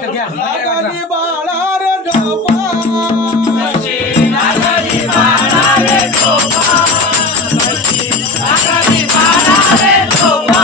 नागाजी बाळा रे झोपा नागाजी बाळा रे झोपा नागाजी बाळा रे झोपा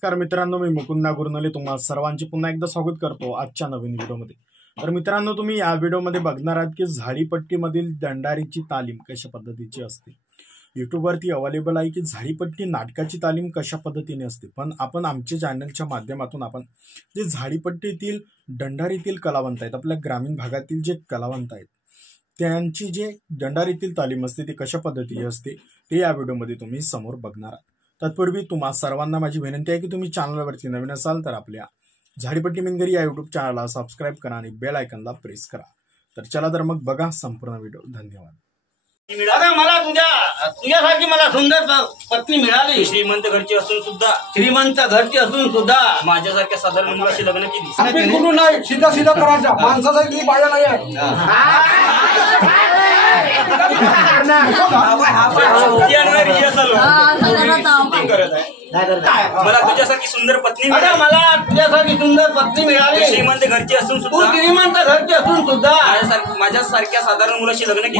नमस्कार मित्रांनो, मी मुकुंद नागुरनले तुम्हा सर्वांचे पुन्हा एकदा स्वागत करतो आजच्या नवीन व्हिडिओमध्ये। तर मित्रांनो, तुम्ही या व्हिडिओमध्ये बघणार आहात की झाडीपट्टीमधील दंडारीची तालीम कशा पद्धतीची असते। यूट्यूबवरती अवेलेबल आहे की झाडीपट्टी नाटकाची तालीम कशा पद्धतीने असते, पण आपण आमच्या चॅनलच्या माध्यमातून आपण जे झाडीपट्टीतील दंडारीतील कलावंत आहेत, आपल्या ग्रामीण भागातील जे कलावंत आहेत त्यांची जे दंडारीतील तालीम असते ती कशा पद्धतीची असते ते या व्हिडिओमध्ये तुम्ही समोर बघणार आहात। तत्पूर्वी तुम्हा सर्वांना माझी विनंती आहे की तुम्ही चॅनलवरती नवीन असाल तर आपल्या झाडीपट्टी मिनगरी या यूट्यूब चॅनलला सबस्क्राईब करा आणि बेल आयकॉनला प्रेस करा। तर चला तर मग बघा संपूर्ण व्हिडिओ। धन्यवाद। आता मला तुझ्यासारखी मला सुंदर पत्नी मिळाली, श्रीमंत घरची असून सुद्धा माझ्यासारख्या साधारण मुलाशी लग्न केली। कुठून नाही, सीधा सीधा करायचा, माणसाचा इकडे पाया नाही आहे। मला तुझ्यासारखी सुंदर पत्नी मिळाली, श्रीमंत घरची असून सुद्धा माझ्यासारख्या साधारण मुलाशी लग्न केली।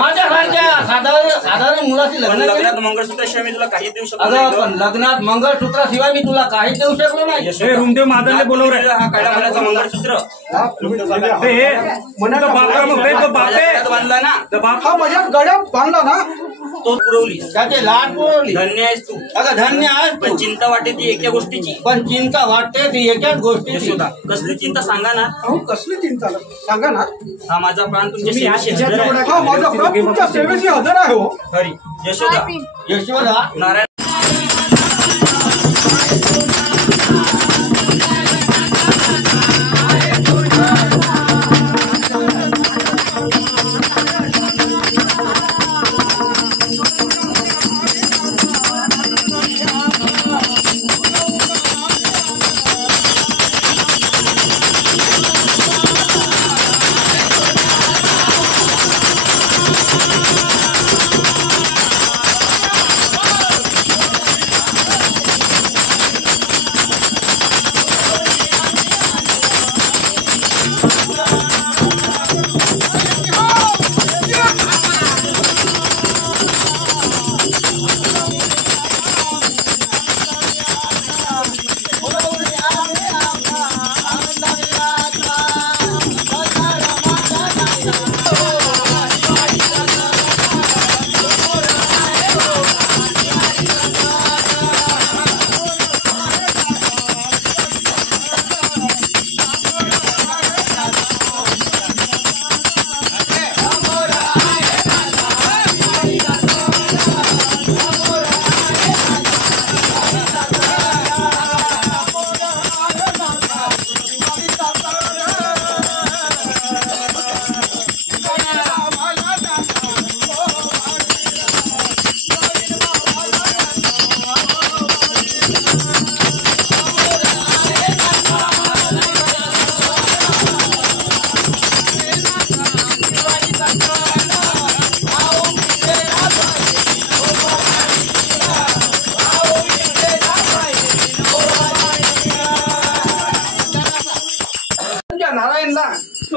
लग्नात मंगळसूत्राशिवाय मी तुला काही देऊ शकतो नाही। लग्नात मंगळसूत्राशिवाय मी तुला काही देऊ शकलो नाही। रुमदेव मादाला बोलव रे। हा काळ्या मुलाचं मंगळसूत्र बांधला ना, हा माझ्या गळ्यात बांधला ना, तो पुरवली त्याचे लाट पुरवली। धन्य आहेस तू, अगं धन्य आहेस। पण चिंता वाटते ती एका गोष्टीची, एकाच गोष्टीची। यशोदा, कसली चिंता सांगा ना। कसली चिंता सांगा ना। हा माझा प्राण तुमच्या सेवेशी हजर आहे। हा माझा प्राण तुमच्या सेवेशी हजर आहे हो। हरी यशोदा नारायण।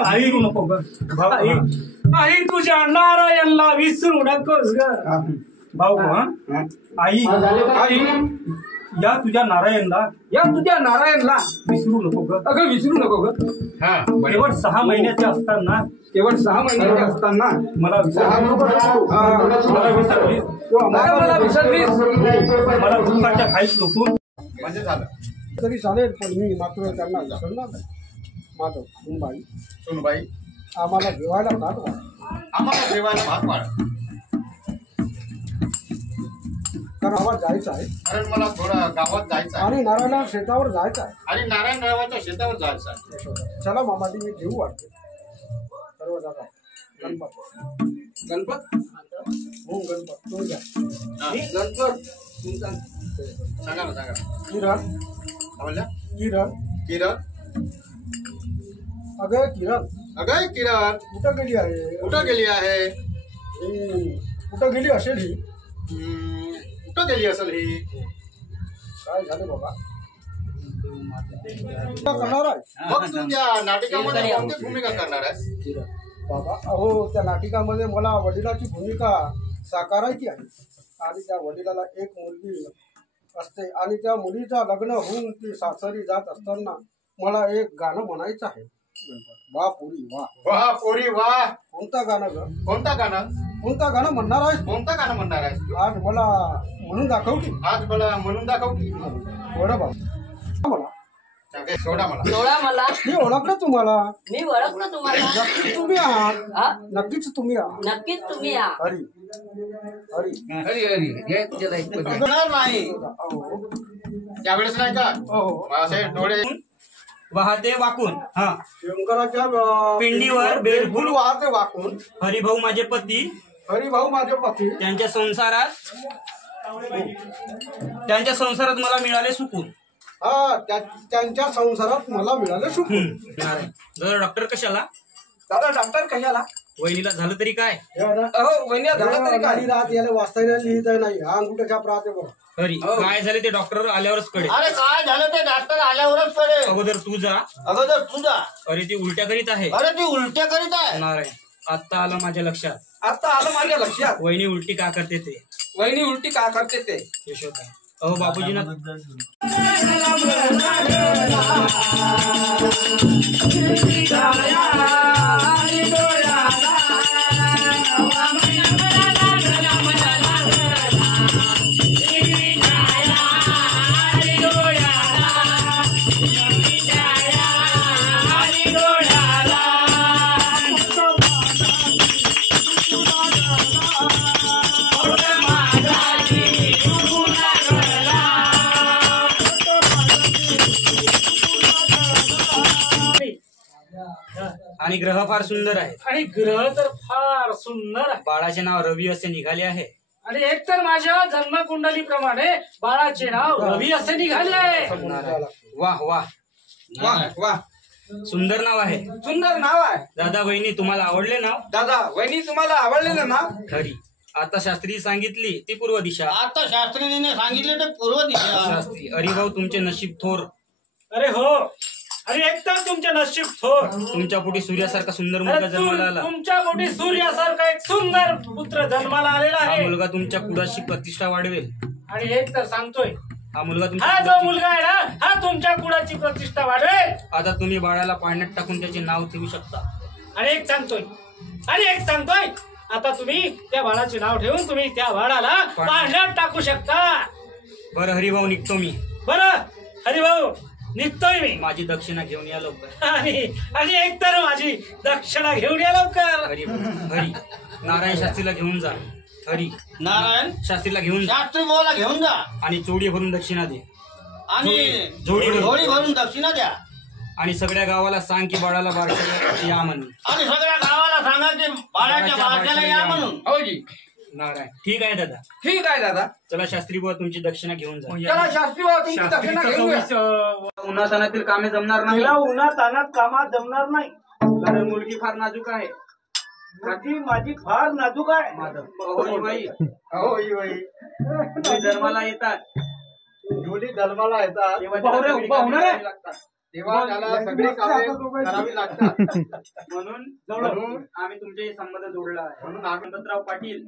आई नको ग, आई तुझ्या नारायणला विसरू नकोस ग। भाऊ हा? आई आई या तुझ्या नारायणला या तुझ्या नारायणला विसरू नको ग. अगं विसरू नको ग. केवळ 6 महिन्याचे असताना केवळ 6 महिन्याचे असताना मला विसरलीस. मला विसरलीस. मला विसरलीस मला दुःखाच्या खाईत लुटून म्हणजे झालं तरी चालेल, पण मी मात्र त्यांना विसरणार नाही. माझं सुनबाई आम्हाला जेवायला भात वाढ. कारण आम्हाला जायचं आहे कारण मला थोडं गावात जायचं आहे आणि नारायण शेतावर जायचं आहे. आणि नारायणरावाच्या शेतावर जायचं आहे. चला मामाजी मी जेवू वाटते. सर्व जागा गणपत हो गणपत तुम्ही जा. गणपत सांगा ना. किरण म्हणल्या किरण किरण अगं किरण अगं किरण कुठं गेली आहे? कुठं गेली आहे? कुठं गेली असेल ही? कुठं गेली असेल ही? काय झालं बाबा? करणार आहे मग तू त्या नाटकामध्ये कोणती भूमिका करणार आहेस? बाबा अहो त्या नाटिकामध्ये मला वडिलाची भूमिका साकारायची आहे. आणि त्या वडिलाला एक मुलगी असते आणि त्या मुलीचं लग्न होऊन ती सासरी जात असताना मला एक गाणं म्हणायचं आहे. वा पुरी वा. वाह पोरी वाह. कोणतं गाणं ग? कोणतं गाणं? कोणतं गाणं म्हणणार आहेस? कोणतं गाणं म्हणणार आहेस तू? आज मला म्हणून दाखव की. आज मला म्हणून दाखव की. थोडं बाबा मला सोडा मला. सोडा मला. मी ओळखलं तुम्हाला. मी ओळखलं तुम्हाला. नक्कीच तुम्ही आहात. हा? नक्कीच तुम्ही आहात. नक्कीच तुम्ही या. हरी हरी म्हणणार नाही अहो त्यावेळेस नाही का अहो असे डोळे वाहते वाकून हा शंकराच्या पिंडीवर बेलफूल वाहते वाकून. हरिभाऊ माझे पती हरिभाऊ माझे पती त्यांच्या संसारात मला मिळाले सुकून. हा त्यांच्या संसारात मला मिळाले सुख. जर डॉक्टर कशाला? दादा डॉक्टर कशाला? वहिनीला झालं तरी काय? अहो वहिनी झालं तरी काय? रात याला वाचता लिहिता नाही. हा अंगुठ्याच्या प्रात आहे बरं. हरी काय झाले ते डॉक्टर आल्यावरच कळे. अरे काय झालं ते डॉक्टर आल्यावरच कळेल. अगोदर तू जा. अगोदर तुझा. अरे ती उलट्या करीत आहे. अरे ती उलट्या करीत आहे. नारायण आता आलं माझ्या लक्षात. आता आलं माझ्या लक्षात. वहिनी उलटी का करते ते. वहिनी उलटी का करते ते. यशोदा अहो बापूजींना आणि ग्रह फार सुंदर आहे. आणि ग्रह तर फार सुंदर आहे. बाळाचे नाव रवी असे निघाले आहे. आणि एक तर माझ्या जन्मकुंडलीप्रमाणे बाळाचे नाव रवी असे निघाले आहे. वाह वाह वाह वाह सुंदर नाव आहे. सुंदर नाव आहे. दादा वहिनी तुम्हाला आवडले नाव? दादा वहिनी तुम्हाला आवडलेलं नाव? खरी आता शास्त्री सांगितली ती पूर्व दिशा. आता शास्त्रीने सांगितले ते पूर्व दिशा. शास्त्री हरिभाऊ तुमचे नशीब थोर. अरे हो. आणि एक तर तुमचे नशीब थोर. तुमच्या पोटी सूर्यासारखा सुंदर मुलगा जन्माला आला. तुमच्या पोटी सूर्यासारखा एक सुंदर पुत्र जन्माला आलेला हा आहे. मुलगा तुमच्या कुळाची प्रतिष्ठा वाढवेल. आणि एक तर सांगतोय हा मुलगा हा तुमच्या जो मुलगा आहे ना हा तुमच्या कुळाची प्रतिष्ठा वाढवेल. आता तुम्ही बाळाला पाण्यात टाकून त्याचे नाव ठेवू शकता. आणि एक सांगतोय आता तुम्ही त्या बाळाचे नाव ठेवून तुम्ही त्या बाळाला पाण्यात टाकू शकता. बरं हरिभाऊ निघतो मी. बरं हरिभाऊ निघतोय मी. माझी दक्षिणा घेऊन या लवकर. आणि एक तर माझी दक्षिणा घेऊन या लवकर. हरी नारायण शास्त्रीला घेऊन जा. हरी नारायण शास्त्रीला घेऊन जा शास्त्री भाऊला घेऊन जा आणि चोडी भरून दक्षिणा दे. आणि जोडी भरून दक्षिणा द्या. आणि सगळ्या गावाला सांग की बाळाला बारशाला या म्हणून. आणि सगळ्या गावाला सांगा की बाळाच्या बारशाला या म्हणून. हो जी नारायण ठीक आहे दादा. ठीक आहे दादा. चला शास्त्री बुवा तुमची दक्षिणा घेऊन जा. चला शास्त्री भाऊ तुमची दक्षिणा घेऊया. उन्हातानातील कामे जमणार नाही. तिला उन्हात तानात कामात जमणार नाही. कारण मुलगी फार नाजूक आहे. माझी फार नाजूक आहे. होई बाई हो ही बाई तुम्ही जन्माला येतात मुली जन्माला येतात तेव्हा पाहुणे त्याला सगळी उभा होणार कामे आहे. करावी लागतात. तेव्हा त्याला सगळी कामे करावी लागतात. म्हणून आम्ही तुमचे संबंध जोडला आहे. म्हणून आम्ही गणपतराव पाटील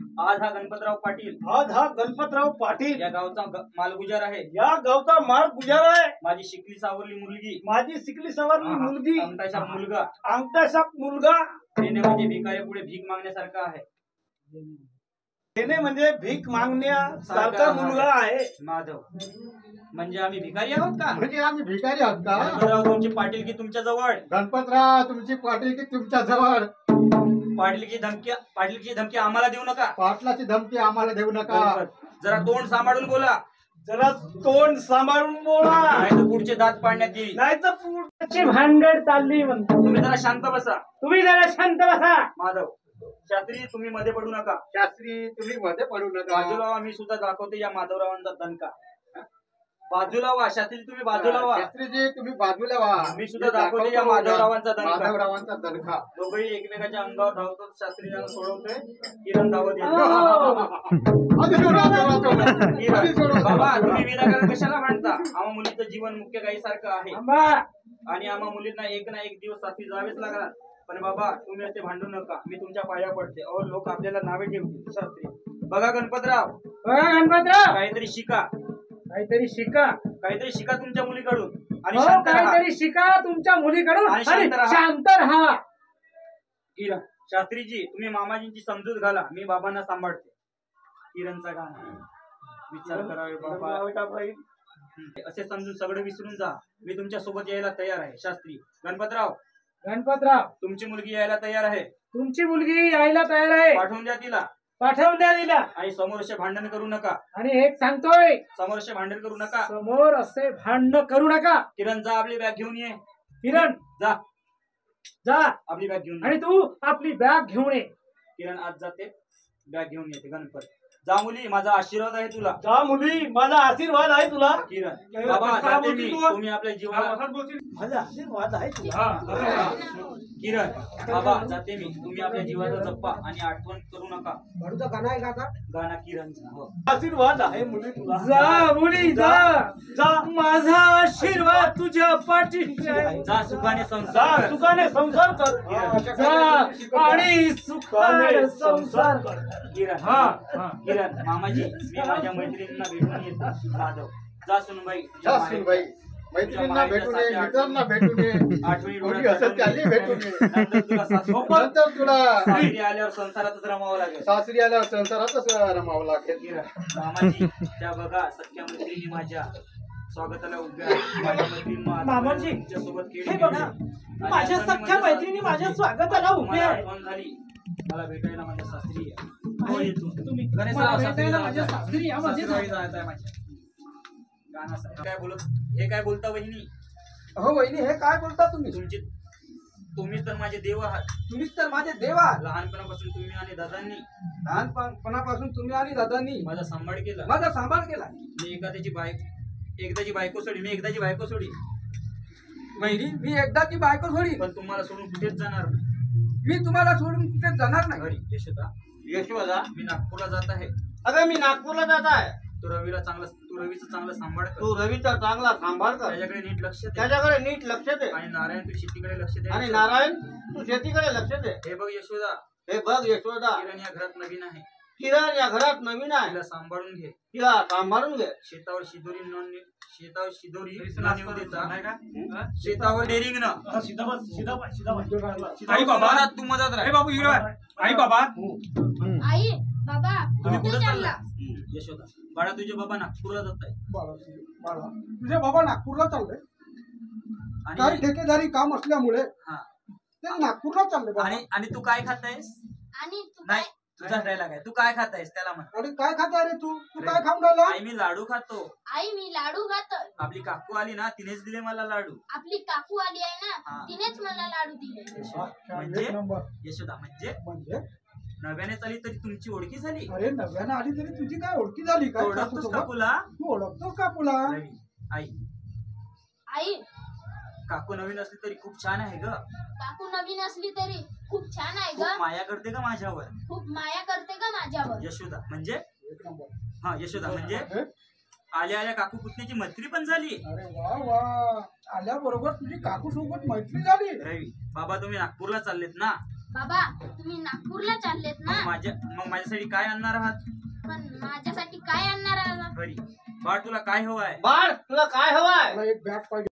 आज हा गणपतराव पाटील आज हा गणपतराव पाटील या गावचा मालगुजार आहे. या गावचा मार्ग गुजार आहे. माझी शिकली सावरली मुलगी माझी शिकली सवारली मुलगी अंगठाचा मुलगा अंगठाचा मुलगा येणे म्हणजे भिकारी पुढे भीक मागण्यासारखा आहे. त्याने म्हणजे भीक मागण्यासारखा मुलगा आहे. माधव म्हणजे आम्ही भिकारी आहोत का? म्हणजे आम्ही भिकारी आहोत का? गणपतराव तुमची पाटील की तुमच्या जवळ गणपतराव तुमची पाटील की तुमच्या जवळ? पाटीलची धमकी आम्हाला देऊ नका. पाटलाची धमकी आम्हाला देऊ नका. जरा तोंड सांभाळून बोला, जरा तोंड सांभाळून बोला, नाही तर पुढचे दात पाडण्यात येईल. नाही तर पुढची भांडण चालली म्हणतो. तुम्ही जरा शांत बसा. तुम्ही जरा शांत बसा. माधव शास्त्री तुम्ही मध्ये पडू नका. शास्त्री तुम्ही मध्ये पडू नका. बाजूला व्हा, मी सुद्धा दाखवते या माधवरावांचा दणका. बाजूला व्हा शास्त्री, तुम्ही बाजूला व्हा. शास्त्रीजी तुम्ही बाजूला व्हा. मी सुद्धा दाखवते या माधवरावांचा दणका. माधवरावांचा दणका. दोघेही एकमेकाच्या अंगावर धावतो. शास्त्री ज्याला सोडवतोय, किरण धावत येतो. आधी सोडा, सोडा, सोडा. आधी सोडा. बाबा तुम्ही विनाकारण कशाला भांडता? आम्हा मुलीचं जीवन मुख्य गायीसारखं आहे थांबा. आणि आम्हा मुलींना एक ना एक दिवस साथी जावेच लागणार. पण बाबा तुम्ही असे भांडू नका. मी तुमच्या पाया पडते. अहो लोक आपल्याला नावे ठेवतील. शास्त्री बघा गणपतराव, बघा गणपतराव, काहीतरी शिका. काहीतरी शिका. काहीतरी शिका तुमच्या मुलीकडून आणि हो, शांत राहा. काहीतरी शिका तुमच्या मुलीकडून आणि आणि शांत राहा. शांत राहा. किरण शास्त्रीजी तुम्ही मामाजींची समजूत घाला. मी बाबांना सांभाळते. किरणचा गाणं विचार करावे बाबा. असे समजून सगळं विसरून जा. मी तुमच्या सोबत यायला तयार आहे. शास्त्री गणपतराव गणपतराव तुमची मुलगी यायला तयार आहे. तुमची मुलगी यायला तयार आहे. पाठवून द्या तिला. पाठवून द्या तिला. आणि समोर असे भांडण करू नका. आणि एक सांगतोय, समोर असे भांडण करू नका. समोर असे भांडण करू नका. किरण जा आपली बॅग घेऊन ये. किरण जा जा आपली बॅग घेऊन ये. आणि तू आपली बॅग घेऊन ये. किरण आज जाते बॅग घेऊन येते. गणपत जा मुली, माझा आशीर्वाद आहे तुला. जा मुली, माझा आशीर्वाद आहे तुला. किरण बाबा जाते मी. तुम्ही आपल्या जीवाला माझा आशीर्वाद आहे तुला. किरण बाबा जाते मी. तुम्ही आपल्या जीवाचा जप्पा आणि आठवण करू नका. बडूचा गाणं आहे का आता? गाणं किरणचं. हो. आशीर्वाद आहे मुली तुला. जा मुली जा. जा माझा आशीर्वाद तुझ्या पाठीशी आहे. जा सुखाने जा संसार कर. सुखाने संसार कर. जा आणि सुखाने संसार कर. किरण किरण मामाजी मी माझ्या मैत्रिणींना भेटून येतो. माधव जा सुनबाई. जा सुनबाई. मैत्रिणींना भेटून ये, मित्रांना भेटून ये, आठवणी कोणी असेल त्याला भेटून ये. नंतर तुला सासू- नंतर तुला सासरी आल्यावर संसारातच रमावं लागेल. सासरी आल्यावर संसारातच रमावं लागेल. किरण मामाजी त्या बघा सख्या मैत्रिणी माझ्या स्वागताला उभ्या आहेत. माझ्या मैत्रिणी मामाजी, सोबत हे बघा, माझ्या सख्या मैत्रिणी माझ्या स्वागताला उभ्या आहेत. आठवण झाली मला भेटायला माझ्या सासरी या. हो, येतो. तुम्ही गणेशराव, मला सासरी भेटायला जायचं माझ्या आहे. सासरी या, माझ्या सासरवाडी जायचं आहे माझ्या. गाणं सांग. काय बोलत हे काय बोलता वहिनी? हो वहिनी, हे काय बोलता तुम्ही? तुम्हीच तर माझे देव आहात. तुम्हीच तर माझे देव आहात. लहानपणापासून तुम्ही आणि दादांनी लहानपणापासून तुम्ही आणि दादांनी माझा सांभाळ केला. माझा सांभाळ केला. मी एकदाची बायको सोडी. वहिनी, मी एकदाची बायको सोडी, पण तुम्हाला सोडून कुठेच जाणार नाही. मी तुम्हाला सोडून कुठे जाणार नाही. घरी यशोदा मी नागपूरला जात आहे. अगं मी नागपूरला जात आहे. तू रवीचं चांगलं सांभाळ कर. तू रवीचा चांगला सांभाळ कर. त्याच्याकडे नीट लक्ष दे. त्याच्याकडे नीट लक्ष दे. आणि नारायण तू शेतीकडे लक्ष दे. आणि नारायण तू शेतीकडे लक्ष दे. हे बघ यशोदा, हे बघ यशोदा, किरण या घरात नवीन आहे. किरण या घरात नवीन आहे. तिला सांभाळून घे. तिला सांभाळून घे. शेतावर शिदोरी न नेऊ देता. शेतावर डेरिंग न. आई बाबा तू मदत राह. बाबू आई बाबा आई बाबा तुम्ही कुठे कुठं चालला? चालला? यशोदा बाळा तुझे बाबा नागपूरला जात आहे. बाळा, तुझे बाबा नागपूरला चालले. काही आणि ठेकेदारी काम असल्यामुळे हा. ते नागपूरला चालले बाबा. आणि तू काय खातायस? आणि तू नाही काय? तुझा डायलॉग आहे. तू काय खातायस त्याला म्हण. आणि काय खाता रे तू? तू काय खाऊन राहिला? आई मी लाडू खातो. आई मी लाडू खातो. आपली काकू आली ना तिनेच दिले मला लाडू. आपली काकू आली आहे ना, हा. तिनेच मला लाडू दिले. म्हणजे एक नंबर. यशोदा म्हणजे म्हणजे नव्याने चाली तरी तुमची ओळखी झाली. अरे नव्यानं आली तरी तुझी काय ओळखी झाली काय? ओळखतोस काकूसोबत? काकूला? तू ओळखतोस काकूला? रवी, आई आई काकू नवीन असली तरी खूप छान आहे ग. काकू नवीन असली तरी खूप छान आहे खूप ग. माया करते का माझ्यावर. खूप माया करते ग माझ्यावर. यशोदा म्हणजे एक नंबर. हा यशोदा म्हणजे अरे आल्या आल्या काकू पुतण्याची मैत्री पण झाली. वा वा, आल्याबरोबर तुझी काकू सोबत मैत्री झाली. रवी बाबा तुम्ही नागपूरला चाललेत ना, बाबा तुम्ही नागपूरला चाललेत ना? मग माझ्यासाठी काय आणणार आहात? पण माझ्यासाठी काय आणणार आहात? घरी बाळ तुला काय हवं आहे? बाळ तुला काय हवंय? मला एक बॅग पाहिजे.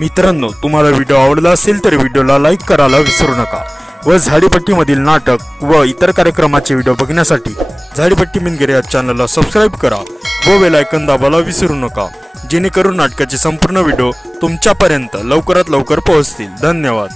मित्रांनो, तुम्हाला व्हिडिओ आवडला असेल तर व्हिडिओला लाईक करायला विसरू नका व झाडीपट्टीमधील नाटक व इतर कार्यक्रमाचे व्हिडिओ बघण्यासाठी झाडीपट्टी मिनगिरे या चॅनलला सबस्क्राईब करा व बेल आयकॉन दाबायला विसरू नका, जेणेकरून नाटकाचे संपूर्ण व्हिडिओ तुमच्यापर्यंत लवकरात लवकर पोहोचतील. धन्यवाद.